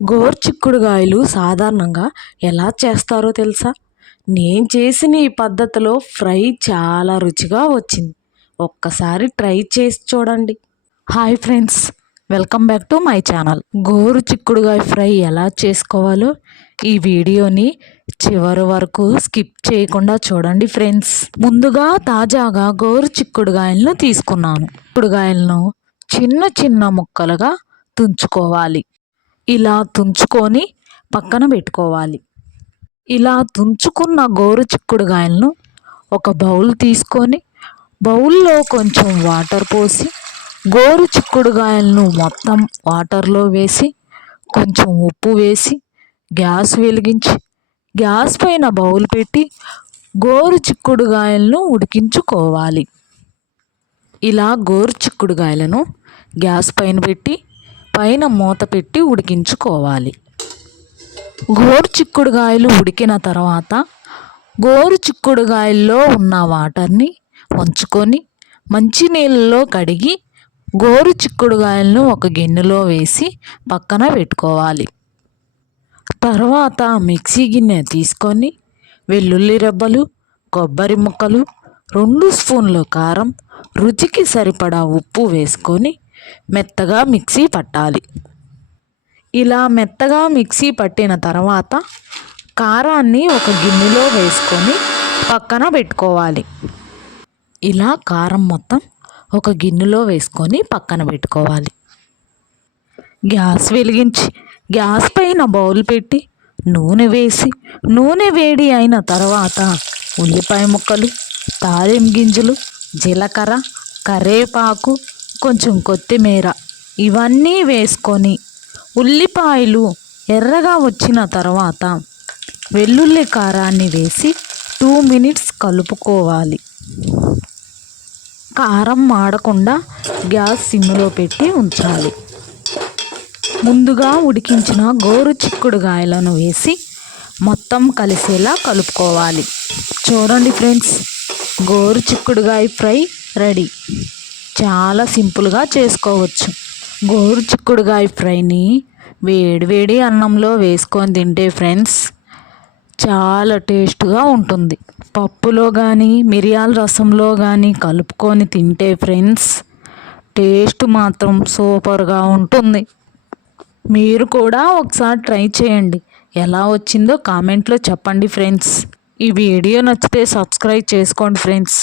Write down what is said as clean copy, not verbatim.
గోరుచిక్కుడుగాయలు సాధారణంగా ఎలా చేస్తారో తెలుసా? నేను చేసిన ఈ పద్ధతిలో ఫ్రై చాలా రుచిగా వచ్చింది. ఒక్కసారి ట్రై చేసి చూడండి. Hi friends, welcome back to my channel. గోరుచిక్కుడుగాయ ఫ్రై ఎలా చేసుకోవాలో ఈ వీడియోని చివరి వరకు స్కిప్ చేయకుండా చూడండి ఫ్రెండ్స్. ముందుగా తాజాగా గోరుచిక్కుడుగాయలను తీసుకున్నాను. చిక్కుడుగాయలను చిన్న చిన్న ముక్కలుగా తుంచుకోవాలి. ఇలా తుంచుకొని పక్కన పెట్టుకోవాలి. ఇలా తుంచుకున్న గోరుచిక్కుడుగాయలను ఒక బౌల్ తీసుకొని బౌల్లో కొంచెం వాటర్ పోసి గోరుచిక్కుడుగాయలను మొత్తం వాటర్లో వేసి కొంచెం ఉప్పు వేసి గ్యాస్ వెలిగించి గ్యాస్ పైన బౌల్ పెట్టి గోరుచిక్కుడుగాయలను ఉడికించుకోవాలి. ఇలా గోరుచిక్కుడుగాయలను గ్యాస్ పైన పెట్టి పైన మూత పెట్టి ఉడికించుకోవాలి. గోరుచిక్కుడుగాయలు ఉడికిన తర్వాత గోరుచిక్కుడుగాయల్లో ఉన్న వాటర్ని వంచుకొని మంచినీళ్ళలో కడిగి గోరుచిక్కుడుగాయలను ఒక గిన్నెలో వేసి పక్కన పెట్టుకోవాలి. తర్వాత మిక్సీ గిన్నె తీసుకొని వెల్లుల్లి రెబ్బలు, కొబ్బరి ముక్కలు, 2 స్పూన్లు కారం, రుచికి సరిపడా ఉప్పు వేసుకొని మెత్తగా మిక్సీ పట్టాలి. ఇలా మెత్తగా మిక్సీ పట్టిన తర్వాత కారాన్ని ఒక గిన్నెలో వేసుకొని పక్కన పెట్టుకోవాలి. ఇలా కారం మొత్తం ఒక గిన్నెలో వేసుకొని పక్కన పెట్టుకోవాలి. గ్యాస్ వెలిగించి గ్యాస్ పైన బౌల్ పెట్టి నూనె వేసి నూనె వేడి అయిన తర్వాత ఉల్లిపాయ ముక్కలు, తాలిం గింజలు, జీలకర్ర, కరివేపాకు, కొంచెం కొత్తిమీర ఇవన్నీ వేసుకొని ఉల్లిపాయలు ఎర్రగా వచ్చిన తర్వాత వెల్లుల్లి కారాన్ని వేసి 2 మినిట్స్ కలుపుకోవాలి. కారం మాడకుండా గ్యాస్ సిమ్లో పెట్టి ఉంచాలి. ముందుగా ఉడికించిన గోరుచిక్కుడుగాయలను వేసి మొత్తం కలిసేలా కలుపుకోవాలి. చూడండి ఫ్రెండ్స్, గోరుచిక్కుడుగాయ ఫ్రై రెడీ. చాలా సింపుల్గా చేసుకోవచ్చు. గోరుచిక్కుడుగాయ ఫ్రైని వేడి అన్నంలో వేసుకొని తింటే ఫ్రెండ్స్ చాలా టేస్ట్గా ఉంటుంది. పప్పులో కానీ మిరియాల రసంలో కానీ కలుపుకొని తింటే ఫ్రెండ్స్ టేస్ట్ మాత్రం సూపర్గా ఉంటుంది. మీరు కూడా ఒకసారి ట్రై చేయండి. ఎలా వచ్చిందో కామెంట్లో చెప్పండి ఫ్రెండ్స్. ఈ వీడియో నచ్చితే సబ్స్క్రైబ్ చేసుకోండి ఫ్రెండ్స్.